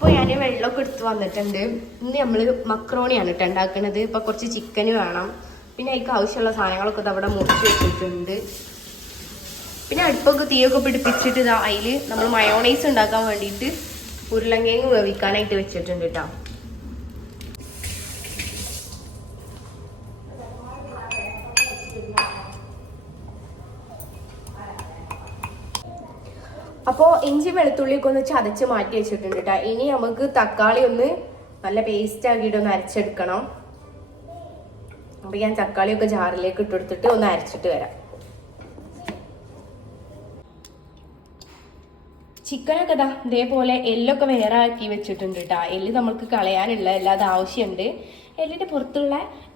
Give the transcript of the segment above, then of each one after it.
അപ്പോൾ ഞാൻ വെള്ളമൊക്കെ എടുത്ത് വന്നിട്ടുണ്ട്. ഇന്ന് നമ്മൾ മക്രോണിയാണ് കേട്ടോ ഉണ്ടാക്കുന്നത് ഇപ്പൊ കുറച്ച് ചിക്കൻ വേണം. പിന്നെ അതിക്ക് ആവശ്യമുള്ള സാധനങ്ങളൊക്കെ അവിടെ മുറിച്ച് വെച്ചിട്ടുണ്ട്. പിന്നെ അടുപ്പൊക്കെ തീയൊക്കെ പിടിപ്പിച്ചിട്ട് ഇതാ അതിൽ നമ്മൾ മയോണൈസ് ഉണ്ടാക്കാൻ വേണ്ടിയിട്ട് ഉരുളങ്കിഴങ്ങ് വേവിക്കാനായിട്ട് വെച്ചിട്ടുണ്ട് കേട്ടോ അപ്പോൾ ഇഞ്ചി വെളുത്തുള്ളിയൊക്കെ ഒന്ന് ചതച്ച് മാറ്റി വെച്ചിട്ടുണ്ട് കേട്ടോ ഇനി നമുക്ക് തക്കാളി ഒന്ന് നല്ല പേസ്റ്റ് ആക്കിയിട്ട് ഒന്ന് അരച്ചെടുക്കണം. അപ്പൊ ഞാൻ തക്കാളിയൊക്കെ ജാറിലേക്ക് ഇട്ടെടുത്തിട്ട് ഒന്ന് അരച്ചിട്ട് വരാം. ചിക്കനൊക്കെ ഇതാ ഇതേപോലെ എല്ലൊക്കെ വേറെ ആക്കി വെച്ചിട്ടുണ്ട് കേട്ടോ എല്ല് നമുക്ക് കളയാനുള്ള അല്ലാതെ ആവശ്യമുണ്ട്. എല്ലിന്റെ പുറത്തുള്ള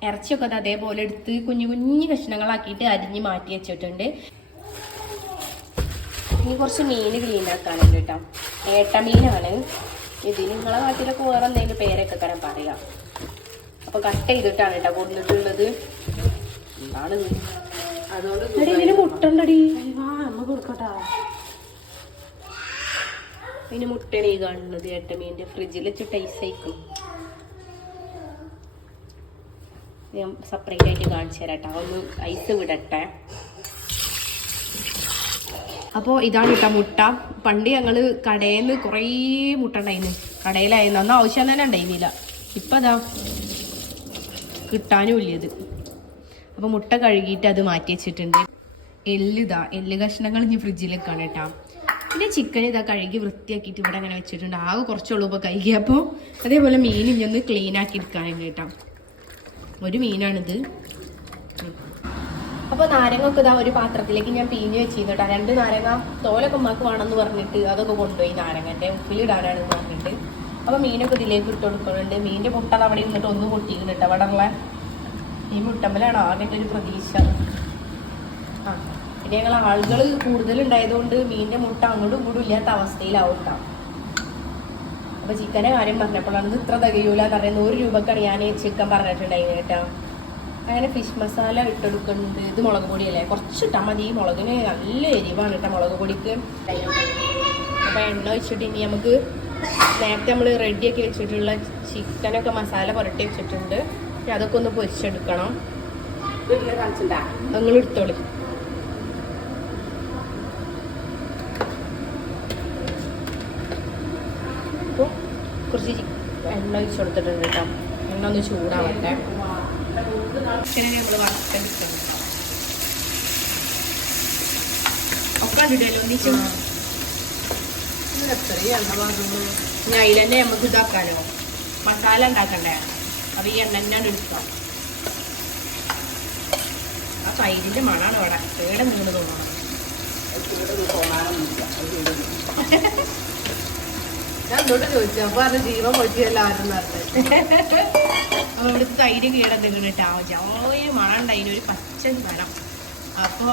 ഇറച്ചിയൊക്കെ അതേപോലെ എടുത്ത് കുഞ്ഞു കുഞ്ഞു കഷ്ണങ്ങളാക്കിയിട്ട് അരിഞ്ഞ് മാറ്റി വെച്ചിട്ടുണ്ട്. ഇനി കുറച്ച് മീൻ ക്ലീൻ ആക്കാനുണ്ട് കേട്ടോ. ഏട്ടമീനാണ്. ഇത് നിങ്ങളെ നാട്ടിലൊക്കെ വേറെ എന്തെങ്കിലും പേരൊക്കെ തരാൻ പറയാം. അപ്പൊ കട്ട് ചെയ്തിട്ടാണ് കേട്ടോ കൊടുത്തിട്ടുള്ളത്. എന്താണ് ഇത്? ഇതിന് മുട്ടണ്ടടി. അമ്മ കൊടുക്കട്ടാ. ഇതിന് മുട്ടയാണ് ഈ കാണുന്നത് ഏട്ടമീന്റെ ഫ്രിഡ്ജിൽ വെച്ചിട്ട് ടൈസ് അയക്കും ഞാൻ സെപ്പറേറ്റ് ആയിട്ട് കാണിച്ചു തരാം കേട്ടോ. ഒന്ന് ഐസ് വിടട്ടെ അപ്പോൾ ഇതാണ് കേട്ടോ മുട്ട. പണ്ട് ഞങ്ങൾ കടയിൽ നിന്ന് കുറേ മുട്ട ഉണ്ടായിരുന്നു കടയിലായിരുന്നു. അന്ന് ആവശ്യം തന്നെ ഉണ്ടായിരുന്നില്ല. ഇപ്പം അതാ കിട്ടാനും ഇല്ലത് അപ്പോൾ മുട്ട കഴുകിയിട്ട് അത് മാറ്റി വെച്ചിട്ടുണ്ട്. എല്ല് ഇതാ എല്ല് കഷ്ണങ്ങൾ ഇനി ഫ്രിഡ്ജിലേക്കാണ് കേട്ടോ. പിന്നെ ചിക്കൻ ഇതാ കഴുകി വൃത്തിയാക്കിയിട്ട് ഇവിടെ അങ്ങനെ വെച്ചിട്ടുണ്ട്. ആകെ കുറച്ചുള്ളൂ ഇപ്പോൾ കഴുകിയപ്പോൾ അതേപോലെ മീൻ ഇനി ഒന്ന് ക്ലീൻ ആക്കി എടുക്കാനുണ്ട് കേട്ടോ. ഒരു മീനാണിത്. അപ്പോൾ നാരങ്ങൊക്കെ ഇതാ ഒരു പാത്രത്തിലേക്ക് ഞാൻ പിഴിഞ്ഞ് വെച്ചിരുന്നു രണ്ട് നാരങ്ങ തോലൊക്കെ ഉമ്മാക്ക് വേണമെന്ന് പറഞ്ഞിട്ട് അതൊക്കെ കൊണ്ടുപോയി നാരങ്ങന്റെ ഉപ്പിലിടാനാണെന്ന് പറഞ്ഞിട്ട്. അപ്പോൾ മീനൊക്കെ ഇതിലേക്ക് ഇട്ട് കൊടുക്കുന്നുണ്ട്. മീനിന്റെ മുട്ട അവിടെ ഇന്നിട്ട് ഒന്ന് പൊട്ടിക്കുന്നുണ്ട് അവിടെ ഉള്ള ഈ മുട്ടമ്മലാണ് ആകെ ഒരു പ്രതീക്ഷ. ആ പിന്നെ ഞങ്ങൾ ആളുകൾ കൂടുതലുണ്ടായതുകൊണ്ട് മീനിന്റെ മുട്ട അങ്ങോട്ടും ഇങ്ങോട്ടും ഇല്ലാത്ത അവസ്ഥയിലാവും കേട്ടോ അപ്പോൾ കാര്യം പറഞ്ഞപ്പോഴാണ് ഇത് ഇത്ര തികയൂല എന്ന് പറയുന്നത്. നൂറ് രൂപക്കാണ് ഞാൻ ചിക്കൻ പറഞ്ഞിട്ടുണ്ടായിരുന്നു കേട്ടോ. അങ്ങനെ ഫിഷ് മസാല ഇട്ടെടുക്കുന്നത് ഇത് മുളക് പൊടിയല്ലേ? കുറച്ച് ഇട്ടാൽ മതി. മുളകിന് നല്ല എരിവാണ് കേട്ടോ മുളക് പൊടിക്ക്. അപ്പം എണ്ണ വെച്ചിട്ട് ഇനി നമുക്ക് നേരത്തെ നമ്മൾ റെഡിയാക്കി വെച്ചിട്ടുള്ള ചിക്കനൊക്കെ മസാല പുരട്ടി വെച്ചിട്ടുണ്ട്. അതൊക്കെ ഒന്ന് പൊരിച്ചെടുക്കണം. നിങ്ങൾ എടുത്തോളി അപ്പോൾ കുറച്ച് എണ്ണ ഒഴിച്ചു കൊടുത്തിട്ടുണ്ട് കേട്ടോ എണ്ണ ഒന്ന് ചൂടാവട്ടെ. നമ്മൾ വറുത്തെടുക്കണം ഒക്കെ കണ്ടിട്ടല്ലോ ഒന്നിച്ച് എത്രയും എണ്ണ പറഞ്ഞു ഇനി അതിൽ തന്നെ നമുക്ക് ഇതാക്കാനോ മസാല ഉണ്ടാക്കണ്ടേ അത് ഈ എണ്ണ തന്നെയാണ് എടുക്കാം ആ തൈരിന്റെ മണമാണ് അവിടെ കേടെ മൂന്ന് തോന്നണം ഞാൻ ഇതോട്ട് ചോദിച്ചു? അപ്പൊ അത് ജീവൻ പൊട്ടിയല്ലോ ആരും പറഞ്ഞത് അപ്പോൾ ഇവിടുത്തെ തൈര് കീട വീണിട്ടാ ജോയ മണം ഉണ്ടായിന് ഒരു പച്ച മണം. അപ്പോൾ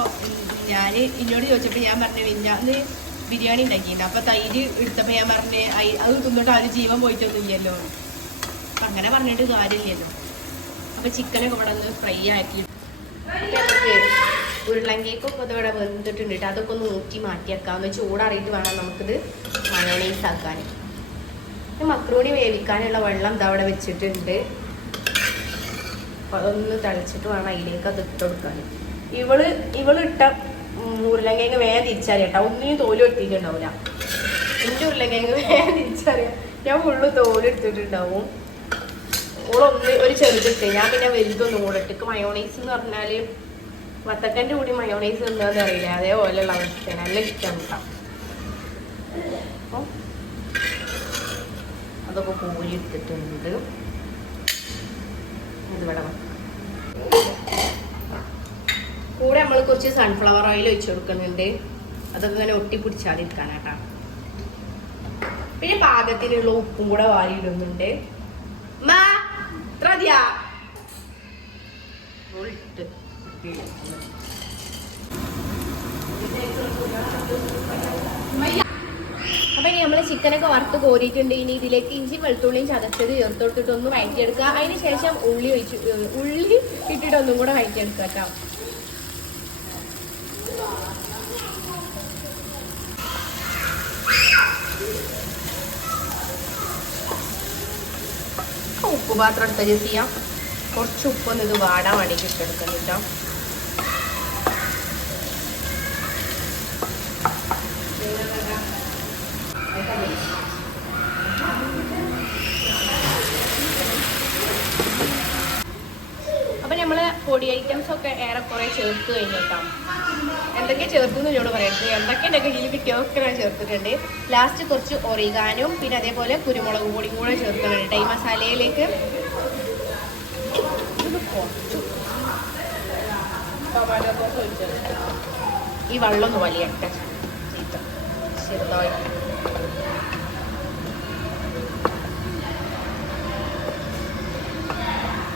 ഞാൻ എന്നോട് ചോദിച്ചപ്പോൾ ഞാൻ പറഞ്ഞു മിഞ്ഞാന്ന് ബിരിയാണി ഉണ്ടാക്കിയിരുന്നു അപ്പോൾ തൈര് എടുത്തപ്പോൾ ഞാൻ പറഞ്ഞു "അയ്- അത് തിന്നിട്ട് ആരും ജീവൻ പോയിട്ടൊന്നുമില്ലല്ലോ. അപ്പം അങ്ങനെ പറഞ്ഞിട്ട് കാര്യമില്ലല്ലോ. അപ്പോൾ ചിക്കനൊക്കെ ഇവിടെ ഒന്ന് ഫ്രൈ ആക്കി. ഉരുളങ്കേക്കൊക്കെ ഉരുളങ്കിക്കൊക്കെ ഇത് ഇവിടെ വെന്തിട്ടുണ്ട്. കേട്ടോ അതൊക്കെ ഒന്ന് ഊറ്റി മാറ്റിയേക്കാം ഒന്ന് ചൂടാറിയിട്ട് വേണം നമുക്കിത് മയോണൈസ് ആക്കാൻ മക്രൂണി വേവിക്കാനുള്ള വെള്ളം ഇതവിടെ വെച്ചിട്ടുണ്ട്. അപ്പൊ അതൊന്ന് തിളച്ചിട്ട് വേണം അതിലേക്ക് അത് ഇട്ട് കൊടുക്കാൻ. ഇവൾ ഇവളിട്ട ഉരുളങ്കിഴങ്ങ് വേഗം തിരിച്ചറിയട്ടോ. ഒന്നിനും തോലും വെട്ടിയിട്ടുണ്ടാവില്ല എന്റെ ഉരുളങ്കിഴങ്ങ് വേഗം തിരിച്ചറിയാം. ഞാൻ ഫുള്ള് തോലെടുത്തിട്ടുണ്ടാവും ഓളൊന്ന് ഒരു ചെറുതിട്ട് ഞാൻ പിന്നെ വലുതൊന്നും കൂടെ ഇട്ടിക്ക് മയോണൈസ് എന്ന് പറഞ്ഞാൽ വത്തക്കന്റെ കൂടി മയോണൈസ് എന്താന്ന് അറിയില്ല. അതേപോലെയുള്ള അവസ്ഥ നല്ല ഇഷ്ടം അതൊക്കെ കോരി എടുത്തിട്ടുണ്ട്. കൂടെ നമ്മൾ കുറച്ച് സൺഫ്ലവർ ഓയിൽ ഒഴിച്ചു കൊടുക്കുന്നുണ്ട്. അതൊക്കെ ഇങ്ങനെ ഒട്ടിപ്പിടിച്ചാതിരിക്കാൻ കേട്ടോ പിന്നെ പാകത്തിനുള്ള ഉപ്പും കൂടെ വാരിയിടുന്നുണ്ട്. മാ, ഇത്ര മതിയാ? അപ്പൊ ഇനി നമ്മൾ ചിക്കനൊക്കെ വറുത്ത് കോരിയിട്ടുണ്ട്. ഇനി ഇതിലേക്ക് ഇഞ്ചി വെളുത്തുള്ളിയും ചതച്ചത് ചേർത്തൊട്ടിട്ട് ഒന്ന് വഴറ്റിയെടുക്കുക. അതിന് ശേഷം ഉള്ളി ഒഴിച്ച് ഉള്ളി ഇട്ടിട്ട് ഒന്നും കൂടെ വഴറ്റിയെടുക്കുക കേട്ടോ. ഉപ്പ് പാത്രം എടുത്ത ചെയ്യാം. കുറച്ച് ഉപ്പൊന്ന് ഇത് വാടാൻ വേണ്ടിയിട്ട് ഇട്ടെടുക്കണം കേട്ടോ അപ്പൊ നമ്മൾ പൊടി ഐറ്റംസ് ഒക്കെ ഏറെ ഏറെക്കുറെ ചേർത്ത് കഴിഞ്ഞു എന്തൊക്കെ ചേർത്തു എന്ന് എന്നോട് പറയരുത് എന്തൊക്കെ എന്റെ കയ്യിൽ കിട്ടിയൊക്കെ ഞാൻ ചേർത്തിട്ടുണ്ട്. ലാസ്റ്റ് കുറച്ച് ഒറിഗാനും പിന്നെ അതേപോലെ കുരുമുളക് പൊടിയും കൂടെ ചേർക്കുന്നുണ്ട് ഈ മസാലയിലേക്ക് ഈ വെള്ളം ഒന്ന് വലിയട്ടെ. ചീത്ത.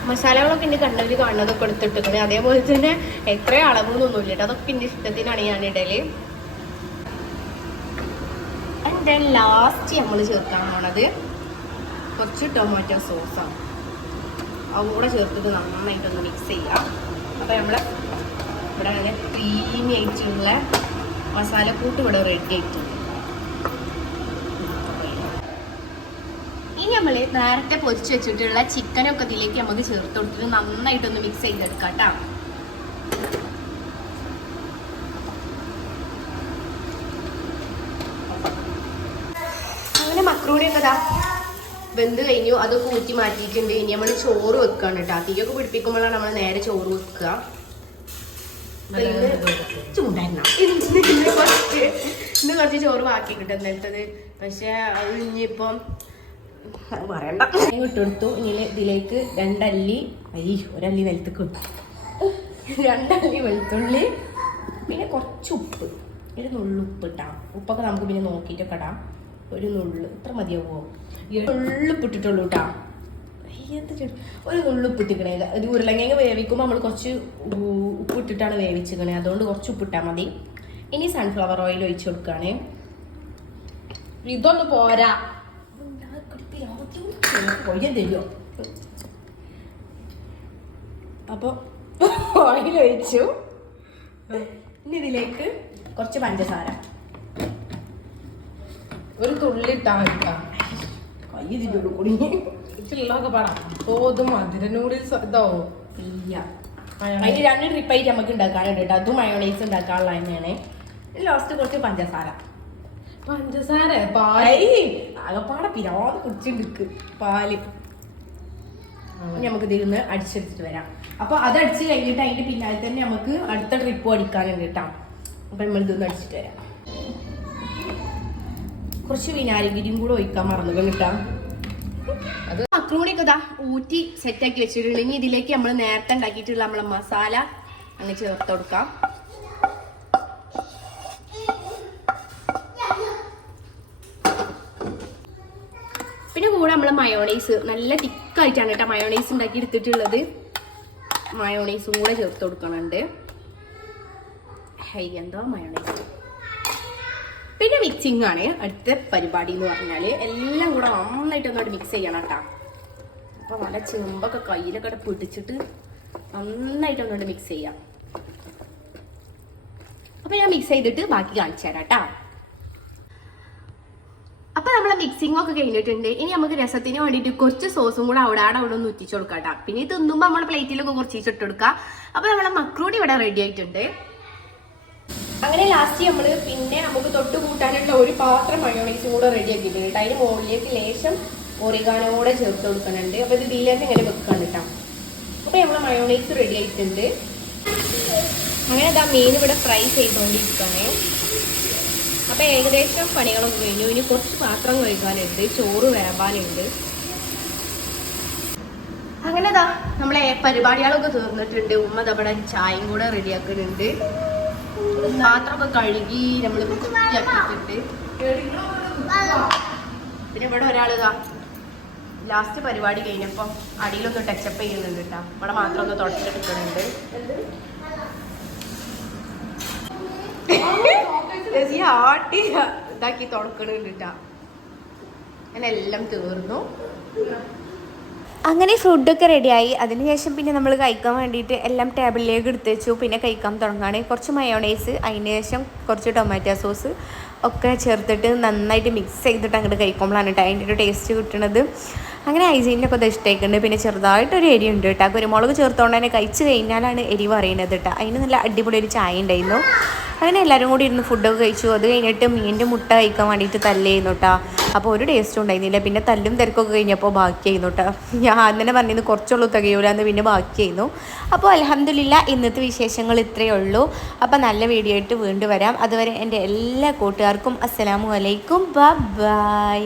മസാലകളൊക്കെ എന്റെ കണ്ണൂർ കാണുന്നതൊക്കെ എടുത്തിട്ടിട്ടുണ്ട് അതേപോലെ തന്നെ എത്ര അളവൊന്നൊന്നുമില്ല കേട്ടോ. അതൊക്കെ എന്റെ ഇഷ്ടത്തിനാണ് ഞാൻ ഇടൽ. എന്റെ ലാസ്റ്റ് നമ്മൾ ചേർക്കാൻ പോണത്? കുറച്ച് ടൊമാറ്റോ സോസാണ് അതും ചേർത്തിട്ട് നന്നായിട്ടൊന്ന് മിക്സ് ചെയ്യാം. അപ്പോൾ നമ്മൾ ഇവിടെ അങ്ങനെ ക്രീമി ആയിട്ടുള്ള മസാലക്കൂട്ട് ഇവിടെ റെഡി ആയിട്ടുണ്ട്. ഇനി നമ്മൾ നേരത്തെ പൊരിച്ച് വെച്ചിട്ടുള്ള ചിക്കനൊക്കെ ഇതിലേക്ക് നമുക്ക് ചേർത്ത് കൊടുത്തിട്ട് നന്നായിട്ടൊന്ന് മിക്സ് ചെയ്തെടുക്കാം കേട്ടോ. അങ്ങനെ മക്രൂണിയൊക്കെ ഇതാ വെന്ത് കഴിഞ്ഞു. അതൊക്കെ ഊറ്റി മാറ്റിയിട്ടുണ്ട്. ഇനി നമ്മൾ ചോറ് വെക്കുകയാണ് കേട്ടോ. തീയൊക്കെ പിടിപ്പിക്കുമ്പോഴാണ് നമ്മൾ നേരെ ചോറ് വെക്കുക. ചൂടായിരുന്ന. ഇന്ന് കുറച്ച് ചോറ് ബാക്കി കിട്ടും എന്നിട്ടത് പക്ഷെ അത് ഇനിയിപ്പം പറയണ്ട. ഇട്ടെടുത്തു ഇനി ഇതിലേക്ക് രണ്ടല്ലി അയ്യ ഒരല്ലി നിലത്തേക്ക് രണ്ടല്ലി വെളുത്തുള്ളി പിന്നെ കുറച്ച് ഉപ്പ്. ഒരു നുള്ളുപ്പ് ഇട്ടാം. ഉപ്പൊക്കെ നമുക്ക് പിന്നെ നോക്കിയിട്ടൊക്കെ ഇടാം. ഒരു നുള്ളു ഇത്ര മതിയാവോ? നുള്ളുപ്പ് ഇട്ടിട്ടുള്ളൂ കേട്ടാ ഒരു നുള്ളുപ്പ് ഇട്ടിക്കണേ ഒരു ഉരുളങ്ങ വേവിക്കുമ്പോൾ നമ്മൾ കുറച്ച് ഉപ്പ് ഇട്ടിട്ടാണ് വേവിച്ചിക്കണേ അതുകൊണ്ട് കുറച്ച് ഉപ്പ് ഇട്ടാൽ മതി. ഇനി സൺഫ്ലവർ ഓയിൽ ഒഴിച്ചു കൊടുക്കുകയാണ് ഇതൊന്ന് പോരാ. കൊയ്യം തരുമോ അപ്പോൾ ഓയിൽ ഒഴിച്ചു ഇനി ഇതിലേക്ക് കുറച്ച് പഞ്ചസാര. ഒരു തുള്ളി ഇട്ടാ കൈ ഇതിന്റെ കൂടി. ചില്ലൊക്കെ പറ. ഗോതും മധുര നൂഡിൽസ് ഇതാവോ. ഇല്ല. അതിന് രണ്ട് ട്രിപ്പായിട്ട് നമുക്ക് ഉണ്ടാക്കാനുണ്ട് കേട്ടോ. അതും മയോണൈസ് ഉണ്ടാക്കാനുള്ള തന്നെയാണ് ലാസ്റ്റ് കുറച്ച് പഞ്ചസാര. പഞ്ചസാര പാൽ. പിരാതെ കുടിച്ചിട്ടുണ്ട് പാൽ. നമുക്ക് നിന്ന് അടിച്ചെടുത്തിട്ട് വരാം. അപ്പൊ അത് അടിച്ച് കഴിഞ്ഞിട്ട് അതിന്റെ പിന്നാലെ തന്നെ നമുക്ക് അടുത്ത ട്രിപ്പ് അടിക്കാനുണ്ട് കേട്ടോ അപ്പൊ നമ്മൾ ഇതൊന്ന് അടിച്ചിട്ട് വരാം. കുറച്ച് വിനാഗിരിയും കൂടെ ഒഴിക്കാൻ മറന്നു കേട്ടോ അത് മക്രൂണിയൊക്കെ ഇതാ ഊറ്റി സെറ്റാക്കി വെച്ചിട്ടുണ്ട്. ഇനി ഇതിലേക്ക് നമ്മൾ നേരത്തെ ഉണ്ടാക്കിയിട്ടുള്ള നമ്മളെ മസാല അങ്ങ് ചേർത്ത് കൊടുക്കാം പിന്നെ കൂടെ നമ്മൾ മയോണൈസ് നല്ല തിക്കായിട്ടാണ് കേട്ടോ മയോണൈസ് ഉണ്ടാക്കി എടുത്തിട്ടുള്ളത് മയോണൈസും കൂടെ ചേർത്ത് കൊടുക്കണുണ്ട്. ഹൈ എന്താ മയോണൈസ് പിന്നെ മിക്സിംഗ് ആണ് അടുത്ത പരിപാടി എന്ന് പറഞ്ഞാൽ എല്ലാം കൂടെ നന്നായിട്ട് ഒന്നോട് മിക്സ് ചെയ്യണം കേട്ടോ. അപ്പോൾ നല്ല ചെമ്പൊക്കെ കയ്യിലൊക്കെ പിടിച്ചിട്ട് നന്നായിട്ട് ഒന്നുകൊണ്ട് മിക്സ് ചെയ്യാം. അപ്പോൾ ഞാൻ മിക്സ് ചെയ്തിട്ട് ബാക്കി കാണിച്ചു തരാം കേട്ടോ. നമ്മളെ മിക്സിംഗ് ഒക്കെ കഴിഞ്ഞിട്ടുണ്ട്. ഇനി നമുക്ക് രസത്തിന് വേണ്ടിയിട്ട് കുറച്ച് സോസും കൂടെ അവിടെ അവിടെ അവിടെ ഒന്ന് ഉറ്റിച്ചു കൊടുക്കാം കേട്ടോ പിന്നെ ഇത് തിന്നുമ്പോൾ നമ്മൾ പ്ലേറ്റിലൊക്കെ കുറച്ച് ഇട്ട് കൊടുക്കാം. അപ്പൊ നമ്മളെ മക്രൂടി ഇവിടെ റെഡി ആയിട്ടുണ്ട്. അങ്ങനെ ലാസ്റ്റ് നമ്മൾ പിന്നെ നമുക്ക് തൊട്ട് കൂട്ടാനുള്ള ഒരു പാത്രം മയോണൈസും കൂടെ റെഡി ആക്കിയിട്ടുണ്ട് അതിന് മുകളിലേക്ക് ലേശം ഒറിഗാനോടെ ചേർത്ത് കൊടുക്കുന്നുണ്ട്. അപ്പോൾ ഇത് ബില്ലേറ്റ് ഇങ്ങനെ വെക്കാണ് കേട്ടോ അപ്പോൾ നമ്മൾ മയോണൈസ് റെഡി ആയിട്ടുണ്ട്. അങ്ങനെ അതാ മീൻ ഇവിടെ ഫ്രൈ ചെയ്തുകൊണ്ടിരിക്കുകയാണ് അപ്പോൾ ഏകദേശം പണികളൊക്കെ കഴിഞ്ഞു. ഇനി കുറച്ച് പാത്രം കഴുകാനുണ്ട് ചോറ് വേവാനുണ്ട്. അങ്ങനെതാ നമ്മളെ പരിപാടികളൊക്കെ തീർന്നിട്ടുണ്ട്. ഉമ്മ തവിടെ ചായയും കൂടെ റെഡിയാക്കുന്നുണ്ട്. പാത്രമൊക്കെ കഴുകി നമ്മൾ വൃത്തിയാക്കിയിട്ടുണ്ട് പിന്നെ ഇവിടെ ഒരാളിതാ ലാസ്റ്റ് പരിപാടി കഴിഞ്ഞപ്പോൾ അടിയിലൊന്ന് ടച്ചപ്പ് ചെയ്യുന്നുണ്ട് കേട്ടോ ഇവിടെ മാത്രം ഒന്ന് തുടച്ചെടുക്കുന്നുണ്ട് രസി ആട്ടി ഇതാക്കി തുടക്കണുണ്ട് കേട്ടോ അങ്ങനെ എല്ലാം തീർന്നു. അങ്ങനെ ഫുഡൊക്കെ റെഡിയായി. അതിനുശേഷം പിന്നെ നമ്മൾ കഴിക്കാൻ വേണ്ടിയിട്ട് എല്ലാം ടേബിളിലേക്ക് എടുത്ത് വെച്ചു. പിന്നെ കഴിക്കാൻ തുടങ്ങുകയാണ് കുറച്ച് മയോണൈസ് അതിന് ശേഷം കുറച്ച് ടൊമാറ്റോ സോസ് ഒക്കെ ചേർത്തിട്ട് നന്നായിട്ട് മിക്സ് ചെയ്തിട്ട് അങ്ങോട്ട് കഴിക്കുമ്പോഴാണ് കേട്ടോ അതിന്റെ ഒരു ടേസ്റ്റ് കിട്ടുന്നത് അങ്ങനെ ഐസീനൊക്കെ അത് ഇഷ്ടമായിട്ടുണ്ട്. പിന്നെ ചെറുതായിട്ടൊരു എരി ഉണ്ട് കേട്ടോ കുരുമുളക് ചേർത്തുകൊണ്ട് തന്നെ കഴിച്ച് കഴിഞ്ഞാലാണ് എരി പറയുന്നത് കേട്ടോ അതിന് നല്ല അടിപൊളി ഒരു ചായ ഉണ്ടായിരുന്നു. അങ്ങനെ എല്ലാവരും കൂടി ഇരുന്ന് ഫുഡൊക്കെ കഴിച്ചു. അത് കഴിഞ്ഞിട്ട് മീനിന്റെ മുട്ട കഴിക്കാൻ വേണ്ടിയിട്ട് തല്ലേന്നു കേട്ടോ അപ്പോൾ ഒരു ടേസ്റ്റും ഉണ്ടായിരുന്നില്ല. പിന്നെ തല്ലും തിരക്കൊക്കെ കഴിഞ്ഞപ്പോൾ ബാക്കിയായിരുന്നു കേട്ടോ ഞാൻ അങ്ങനെ പറഞ്ഞിരുന്നു കുറച്ചുള്ളൂ തികയൂലെന്ന് പിന്നെ ബാക്കി ബാക്കിയായിരുന്നു. അപ്പോൾ അലഹമില്ല ഇന്നത്തെ വിശേഷങ്ങൾ ഇത്രയേ ഉള്ളൂ. അപ്പോൾ നല്ല വീഡിയോ ആയിട്ട് വീണ്ടും വരാം. അതുവരെ എന്റെ എല്ലാ കൂട്ടുകാർക്കും അസ്സലാമു അലൈക്കും. ബൈ